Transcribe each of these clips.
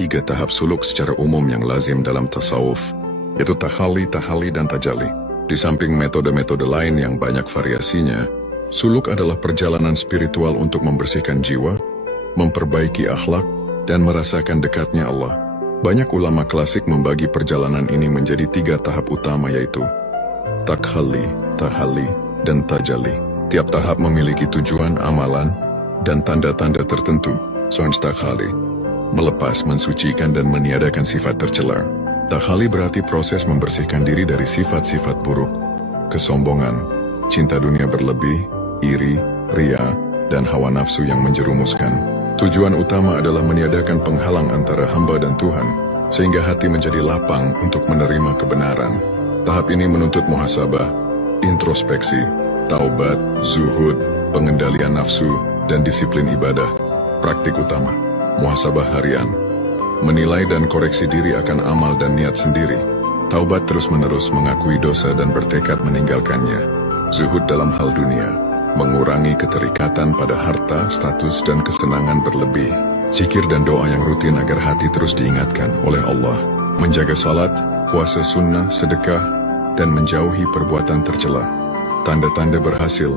3 tahap suluk secara umum yang lazim dalam tasawuf, yaitu tahalli, tahalli, dan tajalli. Di samping metode-metode lain yang banyak variasinya, suluk adalah perjalanan spiritual untuk membersihkan jiwa, memperbaiki akhlak, dan merasakan dekatnya Allah. Banyak ulama klasik membagi perjalanan ini menjadi 3 tahap utama, yaitu takhalli, tahalli, dan tajalli. Tiap tahap memiliki tujuan, amalan, dan tanda-tanda tertentu. Takhalli, melepas, mensucikan, dan meniadakan sifat tercela. Tahalli berarti proses membersihkan diri dari sifat-sifat buruk, kesombongan, cinta dunia berlebih, iri, ria, dan hawa nafsu yang menjerumuskan. Tujuan utama adalah meniadakan penghalang antara hamba dan Tuhan, sehingga hati menjadi lapang untuk menerima kebenaran. Tahap ini menuntut muhasabah, introspeksi, taubat, zuhud, pengendalian nafsu, dan disiplin ibadah. Praktik utama, muhasabah harian, menilai dan koreksi diri akan amal dan niat sendiri. Taubat terus-menerus mengakui dosa dan bertekad meninggalkannya. Zuhud dalam hal dunia, mengurangi keterikatan pada harta, status, dan kesenangan berlebih. Zikir dan doa yang rutin agar hati terus diingatkan oleh Allah. Menjaga salat, puasa sunnah, sedekah, dan menjauhi perbuatan tercela. Tanda-tanda berhasil,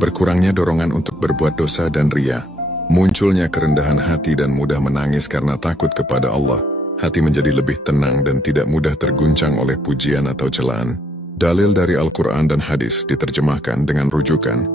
berkurangnya dorongan untuk berbuat dosa dan ria. Munculnya kerendahan hati dan mudah menangis karena takut kepada Allah. Hati menjadi lebih tenang dan tidak mudah terguncang oleh pujian atau celaan. Dalil dari Al-Quran dan hadis diterjemahkan dengan rujukan,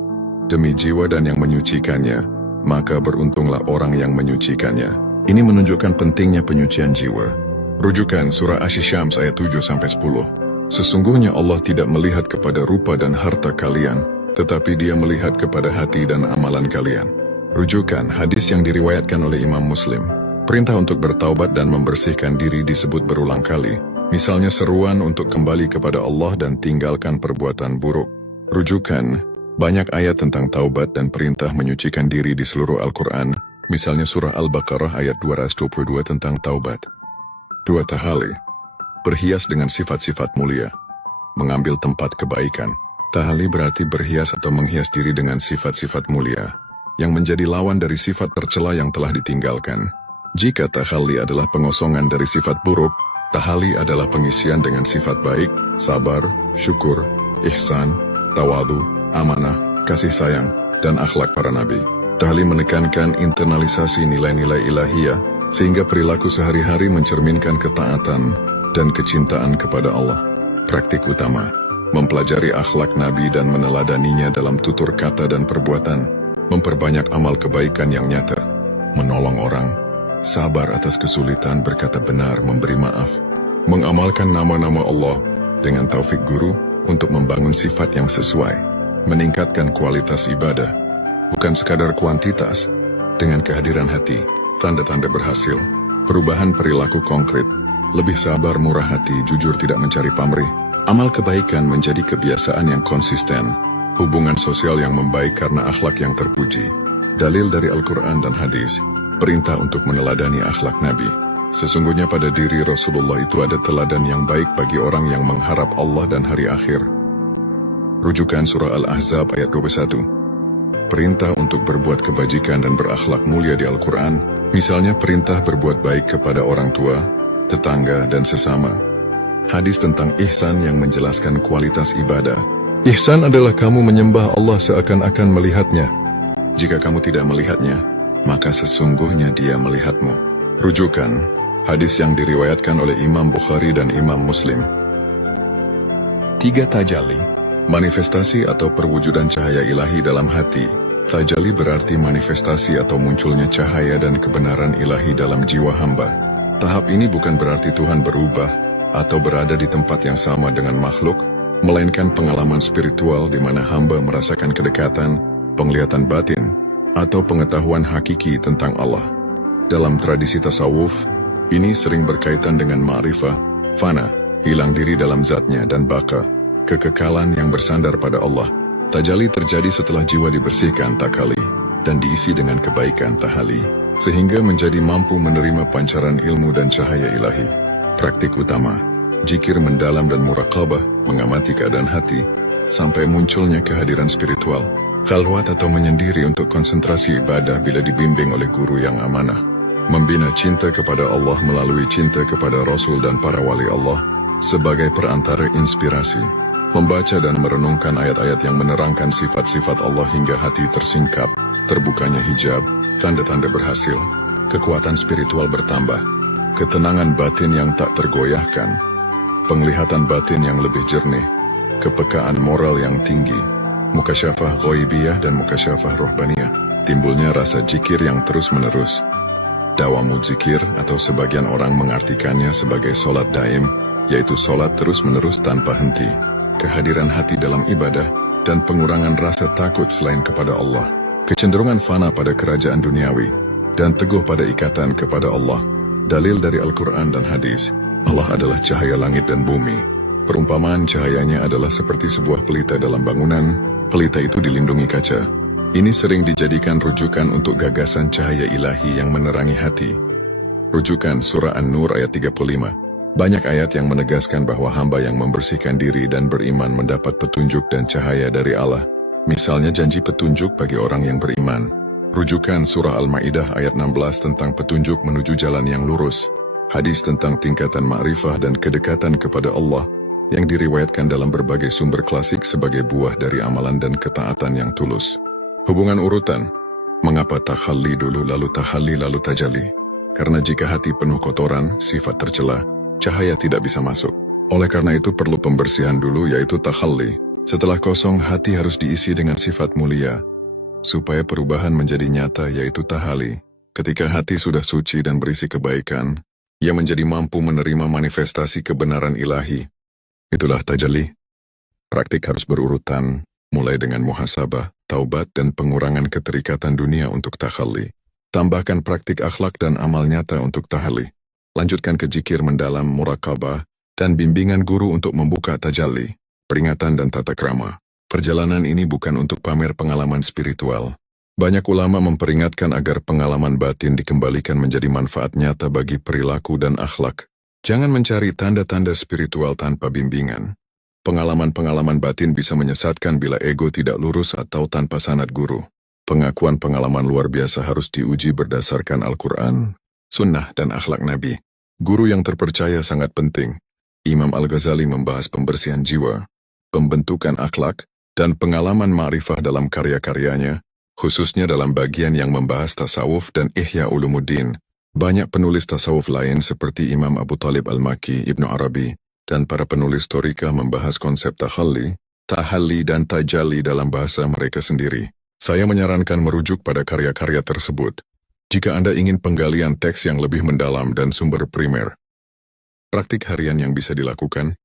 demi jiwa dan yang menyucikannya, maka beruntunglah orang yang menyucikannya. Ini menunjukkan pentingnya penyucian jiwa. Rujukan surah Asy-Syams ayat 7-10. Sesungguhnya Allah tidak melihat kepada rupa dan harta kalian, tetapi Dia melihat kepada hati dan amalan kalian. Rujukan hadis yang diriwayatkan oleh Imam Muslim. Perintah untuk bertaubat dan membersihkan diri disebut berulang kali. Misalnya seruan untuk kembali kepada Allah dan tinggalkan perbuatan buruk. Rujukan banyak ayat tentang taubat dan perintah menyucikan diri di seluruh Al-Quran. Misalnya surah Al-Baqarah ayat 222 tentang taubat. 2. Tahalli, berhias dengan sifat-sifat mulia, mengambil tempat kebaikan. Tahalli berarti berhias atau menghias diri dengan sifat-sifat mulia, yang menjadi lawan dari sifat tercela yang telah ditinggalkan. Jika tahalli adalah pengosongan dari sifat buruk, tahalli adalah pengisian dengan sifat baik, sabar, syukur, ihsan, tawadhu, amanah, kasih sayang, dan akhlak para nabi. Tahalli menekankan internalisasi nilai-nilai ilahiyah, sehingga perilaku sehari-hari mencerminkan ketaatan dan kecintaan kepada Allah. Praktik utama, mempelajari akhlak nabi dan meneladaninya dalam tutur kata dan perbuatan. Memperbanyak amal kebaikan yang nyata, menolong orang, sabar atas kesulitan, berkata benar, memberi maaf, mengamalkan nama-nama Allah dengan taufik guru untuk membangun sifat yang sesuai, meningkatkan kualitas ibadah, bukan sekadar kuantitas, dengan kehadiran hati, tanda-tanda berhasil, perubahan perilaku konkret, lebih sabar, murah hati, jujur, tidak mencari pamrih. Amal kebaikan menjadi kebiasaan yang konsisten, hubungan sosial yang membaik karena akhlak yang terpuji. Dalil dari Al-Quran dan hadis, perintah untuk meneladani akhlak Nabi. Sesungguhnya pada diri Rasulullah itu ada teladan yang baik bagi orang yang mengharap Allah dan hari akhir. Rujukan surah Al-Ahzab ayat 21. Perintah untuk berbuat kebajikan dan berakhlak mulia di Al-Quran, misalnya perintah berbuat baik kepada orang tua, tetangga, dan sesama. Hadis tentang ihsan yang menjelaskan kualitas ibadah. Ihsan adalah kamu menyembah Allah seakan-akan melihatnya. Jika kamu tidak melihatnya, maka sesungguhnya Dia melihatmu. Rujukan hadis yang diriwayatkan oleh Imam Bukhari dan Imam Muslim. 3. Tajalli, manifestasi atau perwujudan cahaya ilahi dalam hati. Tajalli berarti manifestasi atau munculnya cahaya dan kebenaran ilahi dalam jiwa hamba. Tahap ini bukan berarti Tuhan berubah atau berada di tempat yang sama dengan makhluk, melainkan pengalaman spiritual di mana hamba merasakan kedekatan, penglihatan batin, atau pengetahuan hakiki tentang Allah. Dalam tradisi tasawuf, ini sering berkaitan dengan ma'rifah, fana, hilang diri dalam zatnya, dan baqa, kekekalan yang bersandar pada Allah. Tajalli terjadi setelah jiwa dibersihkan takalli dan diisi dengan kebaikan tahalli, sehingga menjadi mampu menerima pancaran ilmu dan cahaya ilahi. Praktik utama, zikir mendalam dan muraqabah, mengamati keadaan hati, sampai munculnya kehadiran spiritual. Khalwat atau menyendiri untuk konsentrasi ibadah bila dibimbing oleh guru yang amanah. Membina cinta kepada Allah melalui cinta kepada Rasul dan para wali Allah sebagai perantara inspirasi. Membaca dan merenungkan ayat-ayat yang menerangkan sifat-sifat Allah hingga hati tersingkap, terbukanya hijab, tanda-tanda berhasil, kekuatan spiritual bertambah, ketenangan batin yang tak tergoyahkan, penglihatan batin yang lebih jernih, kepekaan moral yang tinggi, mukasyafah ghaibiyah dan mukasyafah rohbaniyah, timbulnya rasa zikir yang terus-menerus. Dawamu zikir atau sebagian orang mengartikannya sebagai solat daim, yaitu solat terus-menerus tanpa henti, kehadiran hati dalam ibadah, dan pengurangan rasa takut selain kepada Allah, kecenderungan fana pada kerajaan duniawi, dan teguh pada ikatan kepada Allah. Dalil dari Al-Quran dan hadis, Allah adalah cahaya langit dan bumi. Perumpamaan cahayanya adalah seperti sebuah pelita dalam bangunan, pelita itu dilindungi kaca. Ini sering dijadikan rujukan untuk gagasan cahaya ilahi yang menerangi hati. Rujukan Surah An-Nur ayat 35. Banyak ayat yang menegaskan bahwa hamba yang membersihkan diri dan beriman mendapat petunjuk dan cahaya dari Allah. Misalnya janji petunjuk bagi orang yang beriman. Rujukan Surah Al-Ma'idah ayat 16 tentang petunjuk menuju jalan yang lurus. Hadis tentang tingkatan ma'rifah dan kedekatan kepada Allah yang diriwayatkan dalam berbagai sumber klasik sebagai buah dari amalan dan ketaatan yang tulus. Hubungan urutan. Mengapa takhalli dulu lalu tahalli lalu tajalli? Karena jika hati penuh kotoran, sifat tercela, cahaya tidak bisa masuk. Oleh karena itu perlu pembersihan dulu yaitu takhalli. Setelah kosong, hati harus diisi dengan sifat mulia, supaya perubahan menjadi nyata yaitu tahalli. Ketika hati sudah suci dan berisi kebaikan, ia menjadi mampu menerima manifestasi kebenaran ilahi. Itulah tajalli. Praktik harus berurutan, mulai dengan muhasabah, taubat dan pengurangan keterikatan dunia untuk takhalli. Tambahkan praktik akhlak dan amal nyata untuk tahalli. Lanjutkan ke zikir mendalam, murakabah, dan bimbingan guru untuk membuka tajalli, peringatan dan tata krama. Perjalanan ini bukan untuk pamer pengalaman spiritual. Banyak ulama memperingatkan agar pengalaman batin dikembalikan menjadi manfaat nyata bagi perilaku dan akhlak. Jangan mencari tanda-tanda spiritual tanpa bimbingan. Pengalaman-pengalaman batin bisa menyesatkan bila ego tidak lurus atau tanpa sanad guru. Pengakuan pengalaman luar biasa harus diuji berdasarkan Al-Quran, Sunnah, dan akhlak Nabi. Guru yang terpercaya sangat penting. Imam Al-Ghazali membahas pembersihan jiwa, pembentukan akhlak, dan pengalaman ma'rifah dalam karya-karyanya, khususnya dalam bagian yang membahas tasawuf dan Ihya Ulumuddin. Banyak penulis tasawuf lain seperti Imam Abu Talib Al-Maki, Ibnu Arabi, dan para penulis torika membahas konsep tahalli, dan tajalli dalam bahasa mereka sendiri. Saya menyarankan merujuk pada karya-karya tersebut, jika Anda ingin penggalian teks yang lebih mendalam dan sumber primer. Praktik harian yang bisa dilakukan.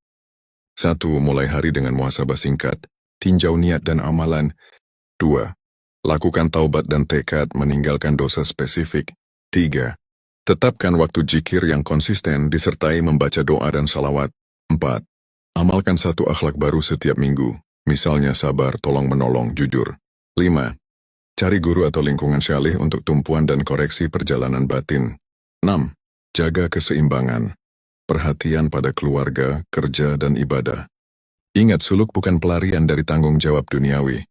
1. Mulai hari dengan muhasabah singkat, tinjau niat dan amalan. 2. Lakukan taubat dan tekad meninggalkan dosa spesifik. 3. Tetapkan waktu zikir yang konsisten disertai membaca doa dan salawat. 4. Amalkan satu akhlak baru setiap minggu, misalnya sabar, tolong-menolong, jujur. 5. Cari guru atau lingkungan syalih untuk tumpuan dan koreksi perjalanan batin. 6. Jaga keseimbangan, perhatian pada keluarga, kerja, dan ibadah. Ingat, suluk bukan pelarian dari tanggung jawab duniawi.